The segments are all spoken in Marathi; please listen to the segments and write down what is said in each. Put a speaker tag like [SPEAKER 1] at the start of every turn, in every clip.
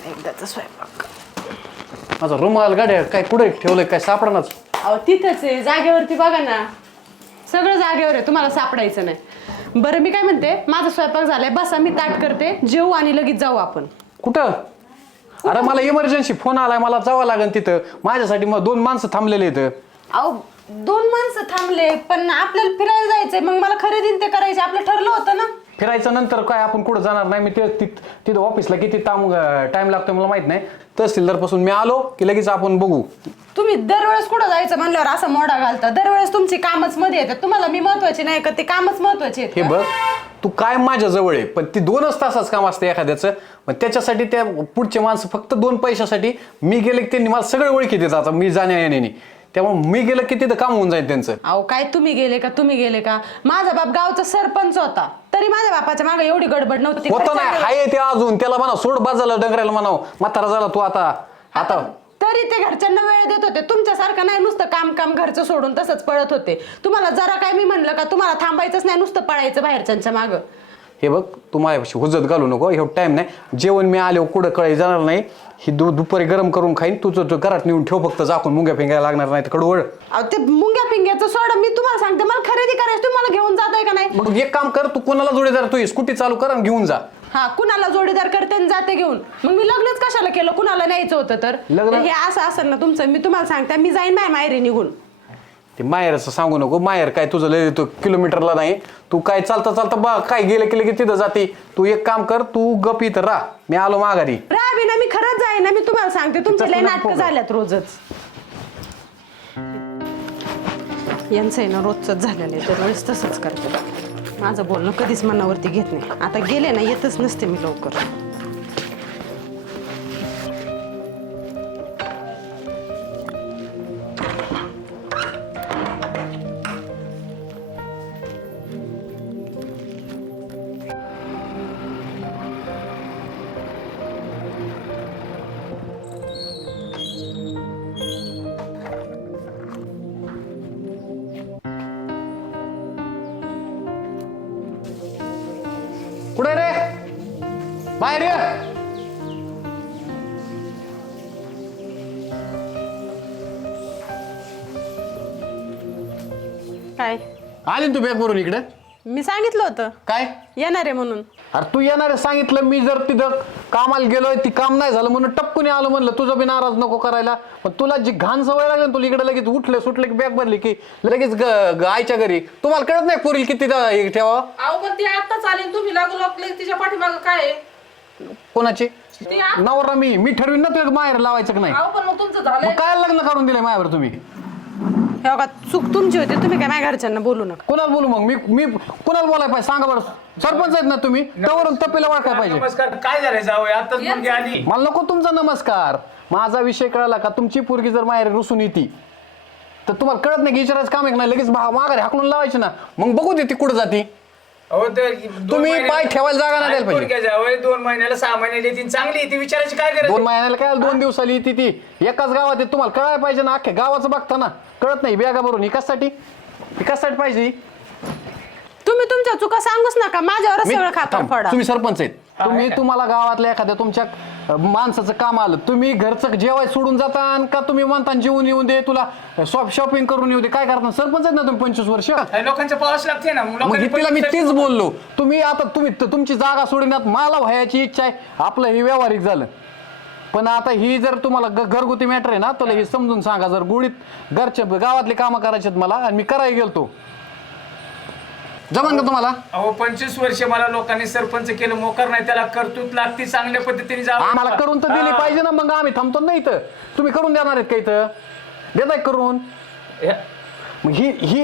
[SPEAKER 1] एकदाचा स्वयंपाक.
[SPEAKER 2] माझा रुमाल गाड्या काय कुठे ठेवलंय काय सापडणार.
[SPEAKER 1] अहो तिथंच आहे जागेवरती बघा ना, सगळं जागेवर आहे, तुम्हाला सापडायचं नाही. बरं मी काय म्हणते, माझा स्वयंपाक झालाय, बसा मी ताट करते, जेवू आणि लगेच जाऊ आपण.
[SPEAKER 2] कुठं? अरे मला इमर्जन्सी फोन आलाय, मला जावं लागेल तिथं. माझ्यासाठी मग 2 माणसं थांबलेले आहेत.
[SPEAKER 1] अहो 2 माणसं थांबले, पण आपल्याला फिरायला जायचंय, मग मला खरेदी ते करायचे, आपलं ठरलं होतं ना.
[SPEAKER 2] फिरायचं नंतर काय आपण कुठं जाणार नाही. मी तिथं ऑफिसला किती टाइम लागतो मला माहित नाही. तहसीलदारपासून मी आलो की लगेच आपण बघू.
[SPEAKER 1] तुम्ही दरवेळेस कुठं जायचं म्हणल्यावर असं मोडा घालता. दरवेळेस तुमची कामच मध्ये येतात. तुम्हाला मी महत्वाची नाही का, ते कामच महत्वाचे
[SPEAKER 2] हे बघ, तू काय माझ्या जवळ आहे, पण ती 2च तासाच काम असतं एखाद्याचं. पण त्याच्यासाठी त्या पुढचे माणसं फक्त 2 पैशासाठी मी गेले की त्यांनी मला सगळे ओळखी देतात. आता मी जाण्या येण्याने, त्यामुळे मी गेलं की तिथं काम होऊन जाईल त्यांचं.
[SPEAKER 1] अहो काय तुम्ही गेले का? माझा बाप गावचा सरपंच होता, तरी माझ्या बापाच्या मागे एवढी गडबड नव्हती.
[SPEAKER 2] होतं नाही, हाय ते अजून. त्याला म्हणा सोड बाजाला डंगरायला म्हणाव, म्हातारा झाला तू आता
[SPEAKER 1] तरी ते घरच्यांना वेळ देत होते. तुमच्यासारखं नाही नुसतं काम घरचं सोडून तसंच पळत होते. तुम्हाला जरा काय मी म्हणलं का, तुम्हाला थांबायचंच नाही, नुसतं पळायचं बाहेरच्यांच्या मागं.
[SPEAKER 2] हे बघ, तू माझ्यापाशी हुज्जत घालू नको. एवढं टाइम नाही. जेवण मी आलो कुठं कळाई जाणार नाही. ही दुपारी गरम करून खाईन. तुझं घरात नेऊन ठेव, फक्त झाकून मुंग्या फिंगायला लागणार नाही तर कडवळ.
[SPEAKER 1] अहो ते मुंग्या पिंग्याचं सोडा, मी तुम्हाला सांगते, मला खरेदी करायची, तुम्हाला घेऊन जाताय का नाही?
[SPEAKER 2] मग एक काम कर, तू कोणाला जोडीदार, तू स्कूटी चालू कर आणि घेऊन जा.
[SPEAKER 1] हा, कुणाला जोडीदार करते आणि जाते घेऊन. मग मी लग्नच कशाला केलं, कुणाला न्यायचं होतं तर?
[SPEAKER 2] लग्न?
[SPEAKER 1] हे असं असेल ना तुमचं, मी तुम्हाला सांगते, मी जाईन माझ्या माहेरी निघून.
[SPEAKER 2] ते माहेरचं सांगू नको. माहेर काय तुझं लय तो किलोमीटरला नाही. तू काय चालता बा काय गेलं की तिथं जाते. तू एक काम कर, तू गप इथं राह, मी आलो माघारी.
[SPEAKER 1] राहावी ना, मी खरंच जाईन ना. मी तुम्हाला सांगते, तुमचे लय नाटकं झाल्यात रोजच. यांचं आहे ना रोजच झालेलं आहे, दरवेळेस तसंच करते. माझं बोलणं कधीच मनावरती घेत नाही. आता गेले ना, येतच नसते मी लवकर.
[SPEAKER 2] कुठे रे? बाहेर ये.
[SPEAKER 1] काय
[SPEAKER 2] आली ना तू बॅग भरून इकडे?
[SPEAKER 1] मी सांगितलं होतं
[SPEAKER 2] काय
[SPEAKER 1] येणार आहे म्हणून.
[SPEAKER 2] अरे तू येणार आहे सांगितलं. मी जर तिथं कामाला गेलोय, ती काम नाही झालं म्हणून टपकून आलो. म्हणलं तुझं बी नाराज नको करायला. पण तुला जी घाण सवय लागली ना, तुला इकडे लगेच उठले सुटले की बॅग भरली की लगेच आईच्या घरी. तुम्हाला कळत नाही पोरील किती ठेवा.
[SPEAKER 3] अहो पण ती आत्ताच आली, तुम्ही लागू लागले तिच्या पाठीमागं काय आहे?
[SPEAKER 2] कोणाची? नवरा मी ठरवीन ना तुझ्या माहेर लावायचं की नाही.
[SPEAKER 3] अहो पण मग तुमचं झालंय.
[SPEAKER 2] मग काय लग्न करून दिलंय मायावर तुम्ही?
[SPEAKER 1] हे बघा, चूक तुमची होती, तुम्ही काय माझ्या घरच्यांना बोलू नका.
[SPEAKER 2] कोणाला बोलू मग? मी कोणाला बोलायला पाहिजे सांगा बरं. सरपंच आहेत ना तुम्ही, त्यावरून तपेला वाटायला पाहिजे.
[SPEAKER 4] नमस्कार. काय झालं जावं आताच मुलगी आली.
[SPEAKER 2] मला नको तुमचा नमस्कार. माझा विषय कळला का? तुमची पोरगी जर माहेर रुसून येते तर तुम्हाला कळत नाही की विचारायचं काम आहे नाही, लगेच माघारी हाकलून लावायचे ना. मग बघू दे ती कुठं जाती.
[SPEAKER 4] अहो तर
[SPEAKER 2] तुम्ही पाय ठेवायला जागा नाही द्यायला पाहिजे.
[SPEAKER 4] जावं 2 महिन्याला 6 महिन्याला येतील, चांगली ती विचारायची काय गरज
[SPEAKER 2] 2 महिन्याला काय 2 दिवसाला येते ती. एकाच गावात आहे, तुम्हाला कळायला पाहिजे ना. अख्ख्या गावाचं बघता ना, कळत नाही. बॅगा भरून कशासाठी पाहिजे?
[SPEAKER 1] तुम्ही तुमच्या चुका सांगूच नका, माझ्यावरच सगळं खापर फोडा.
[SPEAKER 2] तुम्ही सरपंच आहेत. तुम्हाला गावातल्या एखाद्या तुमच्या माणसाचं काम आलं, तुम्ही घरचं जेवाय सोडून जाता का? तुम्ही म्हणता जेवून येऊन दे, तुला शॉपिंग करून येऊ दे, काय करता? सरपंच आहेत ना तुम्ही 25 वर्ष.
[SPEAKER 4] लोकांच्या पाऊस लागते ना.
[SPEAKER 2] मग तिला मी तेच बोललो. तुम्ही तुमची जागा सोडण्यात मला व्हायची इच्छा आहे. आपलं हे व्यावहारिक झालं. पण आता ही जर तुम्हाला घरगुती मॅटर आहे ना, तुला हे समजून सांगा. जर गुढीत घरच्या गावातली कामं करायची मला आणि मी करायला गेलतो, जमान का तुम्हाला?
[SPEAKER 4] अहो 25 वर्ष मला लोकांनी सरपंच केलं, मोकर नाही. त्याला कर्तृत्व लागते, चांगल्या पद्धतीने जावं.
[SPEAKER 2] आम्हाला करून तर दिली पाहिजे ना. मग आम्ही थांबतो नाही तर. तुम्ही करून देणार आहेत का इथं? देताय करून? मग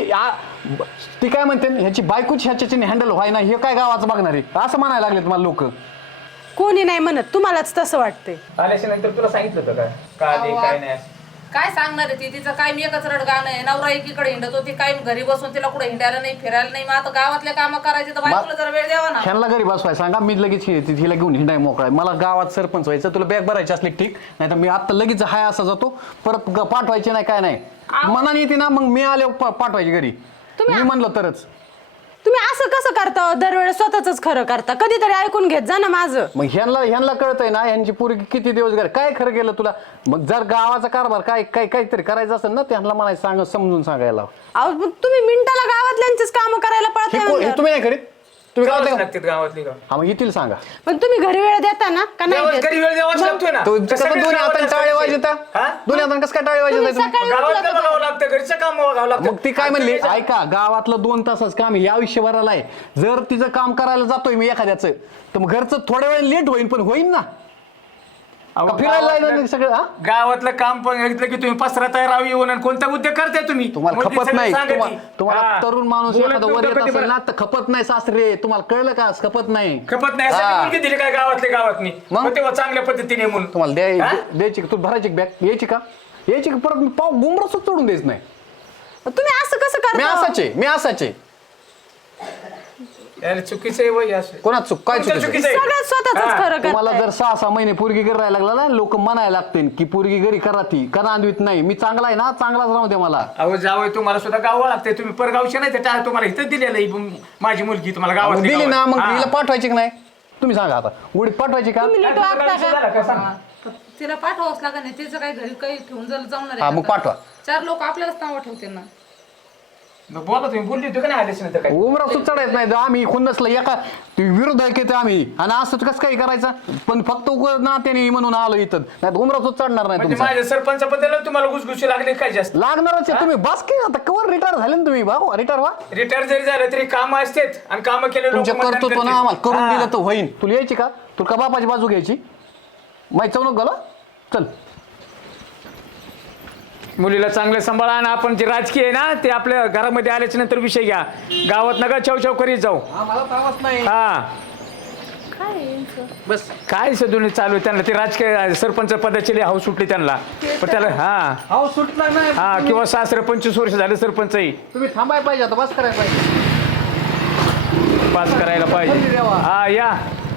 [SPEAKER 2] ती काय म्हणते, ह्याची बायकोच ह्याच्याने हँडल व्हाय ना, हे काय गावाचं बघणार आहे असं म्हणायला लागलेत मला लोक.
[SPEAKER 1] कोणी नाही म्हणत, तुम्हालाच तसं वाटतंय.
[SPEAKER 4] आल्याच्या नंतर तुला सांगितलं होतं काय दे काय नाही.
[SPEAKER 3] काय सांगणार आहे ती? तिचं काय मी एकच रडगाणं आहे. नवरा एकीकडे हिंडत होती, काय घरी बसून तिला कुठे हिंडायला नाही, फिरायला नाही. मग आता गावातल्या कामं करायची तर बायकोला जरा वेळ द्यावा ना.
[SPEAKER 2] ह्यांना घरी बसवाय सांगा, मी लगेच हिला घेऊन हिंडाय मोकळाय. मला गावात सरपंच व्हायचं. तुला बॅग भरायची असली ठीक, नाही तर मी आता लगेच हाय असा जातो. परत पाठवायचे नाही, काय नाही. मनाने येते ना, मग मी आले पाठवायची घरी. मी म्हणलं तरच.
[SPEAKER 1] तुम्ही असं कसं करता दरवेळेस स्वतःच खरं करता कधीतरी ऐकून घेत जा ना माझं
[SPEAKER 2] मग ह्यांना कळतंय ना यांची पोरगी किती दिवस गेले काय खरं केलं तुला मग जर गावाचा कारभार काहीतरी करायचं असेल ना त्यांना म्हणायचं समजून सांगायला
[SPEAKER 1] अहो मग तुम्ही मिनिटाला गावातल्यांचीच कामं करायला
[SPEAKER 2] हे
[SPEAKER 1] पळताय
[SPEAKER 2] तुम्ही नाही करीत तुम्ही
[SPEAKER 4] गावात
[SPEAKER 2] काय
[SPEAKER 4] लागतात गावातली गाव
[SPEAKER 2] हा मग येतील सांगा
[SPEAKER 1] पण तुम्ही घरी वेळ देता ना का नाही देत?
[SPEAKER 4] घरी वेळ द्यावाच लागतोय ना
[SPEAKER 2] तो कसं दोन्ही हाताने टाळे वाजता दोन्ही हाताने कसं काय टाळे
[SPEAKER 1] तुम्ही
[SPEAKER 2] वाजता
[SPEAKER 1] सकाळी
[SPEAKER 4] गावातलं
[SPEAKER 1] उठला
[SPEAKER 4] बघावं लागतं घरचं काम बघावं लागतं
[SPEAKER 2] मग ती काय म्हणली ऐका गावातलं 2 तासाच काम आहे, या आयुष्यभराला आहे. जर तिचं काम करायला जातोय मी एखाद्याचं तर मग घरचं थोड्या वेळ लेट होईल पण होईल ना
[SPEAKER 4] अहो,
[SPEAKER 2] का फिरायला लागलं सगळं हा?
[SPEAKER 4] गावातलं काम पण घेतलं की तुम्ही पसरा तयार येऊन आणि कोणता उद्योग करताय तुम्ही
[SPEAKER 2] तुम्हाला
[SPEAKER 4] मोदी
[SPEAKER 2] खपत
[SPEAKER 4] सगळं
[SPEAKER 2] नाही
[SPEAKER 4] सांगते.
[SPEAKER 2] तुम्हाला
[SPEAKER 4] हा.
[SPEAKER 2] तरुण माणूस
[SPEAKER 4] बोलत
[SPEAKER 2] एखादा वर
[SPEAKER 4] नव्हतं
[SPEAKER 2] येत
[SPEAKER 4] कधी
[SPEAKER 2] असेल
[SPEAKER 4] बरं.
[SPEAKER 2] ना तर खपत नाही सासरे तुम्हाला कळलं का खपत नाही
[SPEAKER 4] खपत नाही असं
[SPEAKER 2] हा.
[SPEAKER 4] मुलगी दिली काय गावातल्या गावातनी
[SPEAKER 2] मग?
[SPEAKER 4] मग तेव्हा चांगल्या पद्धतीने म्हणून
[SPEAKER 2] तुम्हाला
[SPEAKER 4] हा?
[SPEAKER 2] द्यायची का तू भरायची बॅग यायची का परत मी पाव बुमरसच चढून द्यायच नाही
[SPEAKER 1] तुम्ही असं कसं
[SPEAKER 2] मी
[SPEAKER 1] करता
[SPEAKER 2] मी असाचे
[SPEAKER 4] यार चुकीचं आहे वय असं
[SPEAKER 2] कोणाच चूक काय
[SPEAKER 4] तुमचं
[SPEAKER 2] चुकीचं
[SPEAKER 4] चुकीचं आहे.
[SPEAKER 1] सगळ्यात स्वतःच
[SPEAKER 4] हा.
[SPEAKER 1] खरं
[SPEAKER 2] तुम्हाला
[SPEAKER 1] करताय.
[SPEAKER 2] जर 6 महिने पोरगी घरी राहायला लागला ना लोक म्हणायला लागतील की पोरगी घरी करा ती करा आणवीत नाही मी चांगला आहे ना चांगलाच राहू दे मला
[SPEAKER 4] अहो जावं तुम्हाला सुद्धा गाव लागते तुम्ही परगावचे नाही ते तुम्हाला इथं दिलेलं आहे माझी मुलगी तुम्हाला
[SPEAKER 2] मग
[SPEAKER 4] गावात
[SPEAKER 2] दिली ना मग हिला पाठवायची की नाही तुम्ही सांगा आता उडीत पाठवायची का
[SPEAKER 1] तुम्ही नीट वागता का
[SPEAKER 3] तिला पाठवावंच लागत नाही तिचं काही घरी काही ठेवून जाऊन
[SPEAKER 2] हा मग पाठवा
[SPEAKER 3] 4 लोक आपल्यालाच नाव ठेवते ना
[SPEAKER 4] बोला तुम्ही बोलली होती का नाही आलेच नाही तर काय
[SPEAKER 2] उमरा चढायच नाही आम्ही खुन्नसला एका विरोध ऐकते आम्ही आणि असं कसं काही करायचं पण फक्त नात्याने म्हणून आलो इथं नाही उमरा चढणार नाही
[SPEAKER 4] म्हणजे
[SPEAKER 2] तुमचा
[SPEAKER 4] माझ्या सरपंचाबद्दल तुम्हाला घुसघुशी लागली काय जास्त
[SPEAKER 2] लागणारच आहे तुम्ही बस की आता कवर रिटायर झाले ना तुम्ही भाऊ रिटायर व्हा
[SPEAKER 4] रिटायर जरी झालं तरी काम असतेच आणि काम केले
[SPEAKER 2] तुमच्या कर्तृत्व ना आम्हाला करून दिलं तर होईन तुला यायची का तुला का बापाची बाजू घ्यायची माहीत चौनक झालं चल
[SPEAKER 4] मुलीला चांगलं सांभाळा आणि आपण जे राजकीय आहे ना ते आपल्या घरामध्ये आल्याच्या नंतर विषय घ्या गावात नका छव करीत जाऊ हा
[SPEAKER 2] बस
[SPEAKER 4] काय सदून चालू आहे त्यांना ते राजकीय सरपंच पदाची लई हाऊस सुटली त्यांना पण त्याला हा
[SPEAKER 2] अहो सुटला नाही
[SPEAKER 4] हा किंवा सासरे 25 वर्ष झाले सरपंचही
[SPEAKER 2] तुम्ही थांबायला पाहिजे आता बस करायला पाहिजे
[SPEAKER 4] पास करायला पाहिजे हा या